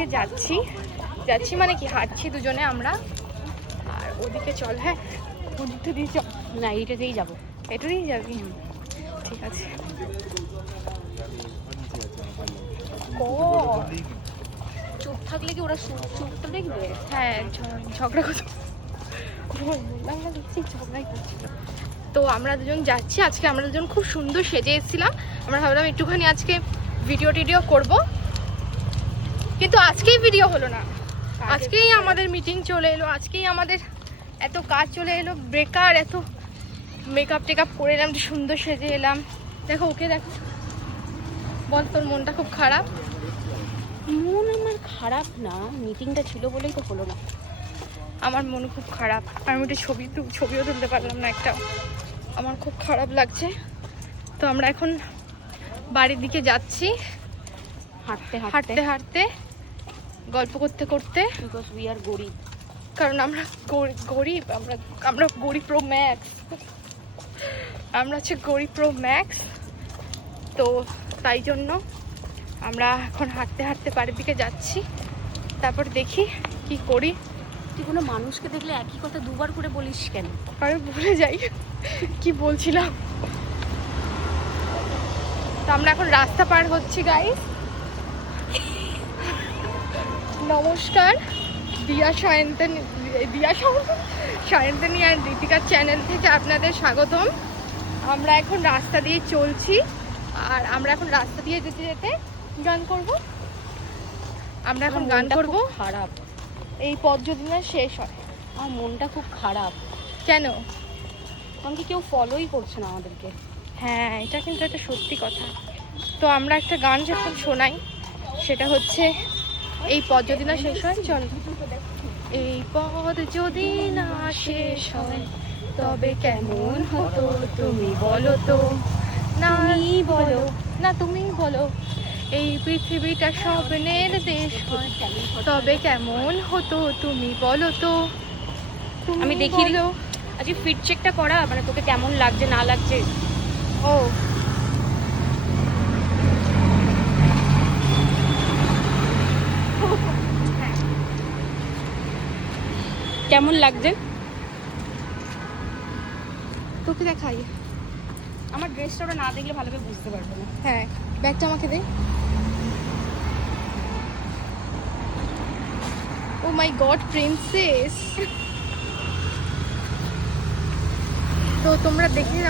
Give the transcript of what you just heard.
থেকে যাচ্ছি যাচ্ছি মানে কি হাঁটছি দুজনে আমরা। আর ওদিকে চল, হ্যাঁ ওদিকটা দিয়ে চল। না এইটা দিয়েই যাবো। এটা দিয়ে যাবি? ঠিক আছে। ও চুপ থাকলে কি ওরা চুপটা দেখবে? হ্যাঁ, ঝগড়া করছে, বললাম না দেখছি ঝগড়াই করছিল। তো আমরা দুজন যাচ্ছি, আজকে আমরা দুজন খুব সুন্দর সেজে এসেছিলাম। আমরা ভাবলাম একটুখানি আজকে ভিডিও টিডিও করবো, কিন্তু আজকেই ভিডিও হলো না। আজকেই আমাদের মিটিং চলে এলো, আজকেই আমাদের এত কাজ চলে এলো, বেকার এত মেকআপ টেকআপ করে এলাম, সুন্দর সেজে এলাম। দেখো ওকে দেখো, বল তোর মনটা খুব খারাপ? মন আমার খারাপ না, মিটিংটা ছিল বলেই তো হলো না। আমার মন খুব খারাপ, আমি একটু ছবিও তুলতে পারলাম না একটা, আমার খুব খারাপ লাগছে। তো আমরা এখন বাড়ির দিকে যাচ্ছি, হাঁটতে হাঁটতে হাঁটতে গল্প করতে করতে, বিকজ উই আর গরিব। কারণ আমরা গরিব, আমরা গরিব প্রো ম্যাক্স, আমরা হচ্ছে গরিব প্রো ম্যাক্স। তো তাই জন্য আমরা এখন হাঁটতে হাঁটতে বাড়ির দিকে যাচ্ছি, তারপর দেখি কি করি। তুই কোনো মানুষকে দেখলে একই কথা দুবার করে বলিস কেন? আমি ভুলে যাই কি বলছিলাম। তো আমরা এখন রাস্তা পার হচ্ছি গাইস। নমস্কার, দিয়া সায়ন্তনী আর দীপিকার চ্যানেল থেকে আপনাদের স্বাগতম। আমরা এখন রাস্তা দিয়ে চলছি, আর আমরা এখন রাস্তা দিয়ে যেতে যেতে গান করব। আমরা এখন গান করব। খারাপ, এই পথ যদি না শেষ হয়। আমার মনটা খুব খারাপ। কেন? আমাকে কেউ ফলোই করছে না আমাদেরকে। হ্যাঁ, এটা কিন্তু একটা সত্যি কথা। তো আমরা একটা গান যখন শোনাই, সেটা হচ্ছে এই পথ যদি না শেষ হয়। চল, এই পথ যদি না শেষ হয় তবে কেমন হতো তুমি বলো তো, না বলো না, তুমি বলো। এই পৃথিবীটা স্বপ্নের দেশ হয় তবে কেমন হতো তুমি বলো তো। আমি দেখি আজকে ফিট চেকটা করা, মানে তোকে কেমন লাগছে না লাগছে। ও কেমন লাগছে তোকে দেখাই। আমার ড্রেসটা ওরা না দেখলে ভালোভাবে বুঝতে পারবে না। হ্যাঁ, ব্যাগটা আমাকে দে। ও মাই গড, প্রিন্সেস। তো তোমরা দেখে